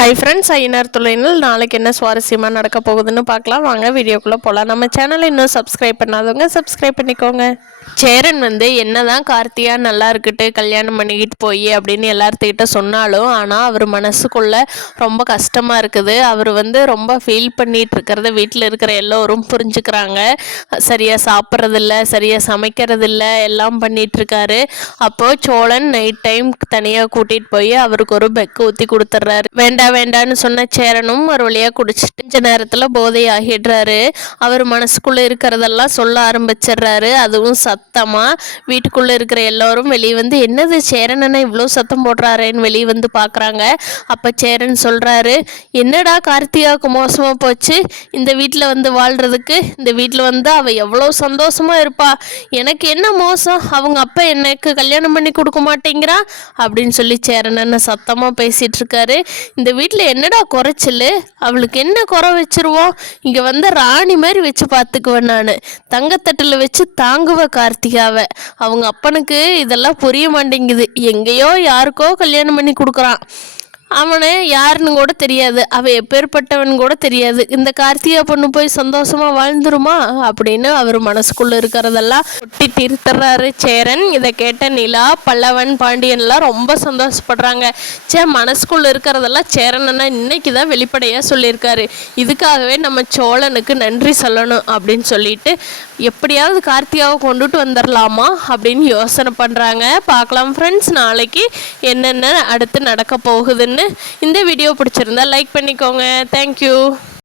Hi friends, Ayyanar துளையில் நாளைக்கு என்ன சுவாரஸ்யமாக நடக்க போகுதுன்னு பார்க்கலாம். வாங்க வீடியோக்குள்ளே போகலாம். நம்ம சேனலை இன்னும் சப்ஸ்கிரைப் பண்ணாதவங்க சப்ஸ்கிரைப் பண்ணிக்கோங்க. சேரன் என்னதான் கார்த்தியா நல்லா இருக்கட்டு கல்யாணம் பண்ணிக்கிட்டு போய் அப்படின்னு எல்லார்த்துக்கிட்ட சொன்னாலும், ஆனால் அவர் மனசுக்குள்ள ரொம்ப கஷ்டமாக இருக்குது. அவர் ரொம்ப ஃபீல் பண்ணிட்டு இருக்கிறத வீட்டில் இருக்கிற எல்லோரும் புரிஞ்சுக்கிறாங்க. சரியாக சாப்பிட்றதில்ல, சரியாக சமைக்கிறதில்ல, எல்லாம் பண்ணிகிட்ருக்காரு. அப்போது சோழன் நைட் டைம் தனியாக கூட்டிகிட்டு போய் அவருக்கு ஒரு பெக்கு ஊற்றி கொடுத்துட்றாரு. வேண்டாம் வேண்டான்னு சொன்ன சேரனும் ஒரு வழியாக குடிச்சிட்டு கொஞ்ச நேரத்தில் போதை ஆகிடுறாரு. அவர் மனசுக்குள்ளே இருக்கிறதெல்லாம் சொல்ல ஆரம்பிச்சிடுறாரு. அதுவும் சத்தமாக. வீட்டுக்குள்ளே இருக்கிற எல்லோரும் வெளியே என்னது சேரன் அண்ணா இவ்வளோ சத்தம் போடுறாருன்னு வெளியே பார்க்குறாங்க. அப்போ சேரன் சொல்கிறாரு, என்னடா கார்த்திகாவுக்கு மோசமாக போச்சு, இந்த வீட்டில் வாழ்கிறதுக்கு. இந்த வீட்டில் அவள் எவ்வளோ சந்தோஷமாக இருப்பா, எனக்கு என்ன மோசம், அவங்க அப்பா எனக்கு கல்யாணம் பண்ணி கொடுக்க மாட்டேங்கிறா அப்படின்னு சொல்லி சேரன் அண்ணன் சத்தமாக பேசிகிட்டு இருக்காரு. இந்த வீட்டில் என்னடா குறைச்சல், அவளுக்கு என்ன குறை வச்சிருவோம், இங்கே ராணி மாதிரி வச்சு பார்த்துக்குவேன், நான் தங்கத்தட்டில் வச்சு தாங்குவேன் கார்த்திகாவை. அவங்க அப்பனுக்கு இதெல்லாம் புரிய மாட்டேங்குது, எங்கேயோ யாருக்கோ கல்யாணம் பண்ணி கொடுக்குறான், அவனை யாருன்னு கூட தெரியாது, அவன் எப்பேற்பட்டவன் கூட தெரியாது, இந்த கார்த்திகா பொண்ணு போய் சந்தோஷமாக வாழ்ந்துருமா அப்படின்னு அவர் மனசுக்குள்ளே இருக்கிறதெல்லாம் ஒட்டி தீர்த்துறாரு சேரன். இதை கேட்ட நிலா, பல்லவன், பாண்டியன்லாம் ரொம்ப சந்தோஷப்படுறாங்க. மனசுக்குள்ளே இருக்கிறதெல்லாம் சேரன்னா இன்னைக்கு தான் வெளிப்படையாக சொல்லியிருக்காரு, இதுக்காகவே நம்ம சோழனுக்கு நன்றி சொல்லணும் அப்படின்னு சொல்லிட்டு எப்படியாவது கார்த்திகாவை கொண்டுட்டு வந்துடலாமா அப்படின்னு யோசனை பண்ணுறாங்க. பார்க்கலாம் ஃப்ரெண்ட்ஸ், நாளைக்கு என்னென்ன அடுத்து நடக்க போகுதுன்னு. இந்த வீடியோ பிடிச்சிருந்தா லைக் பண்ணிக்கோங்க. தேங்க்யூ.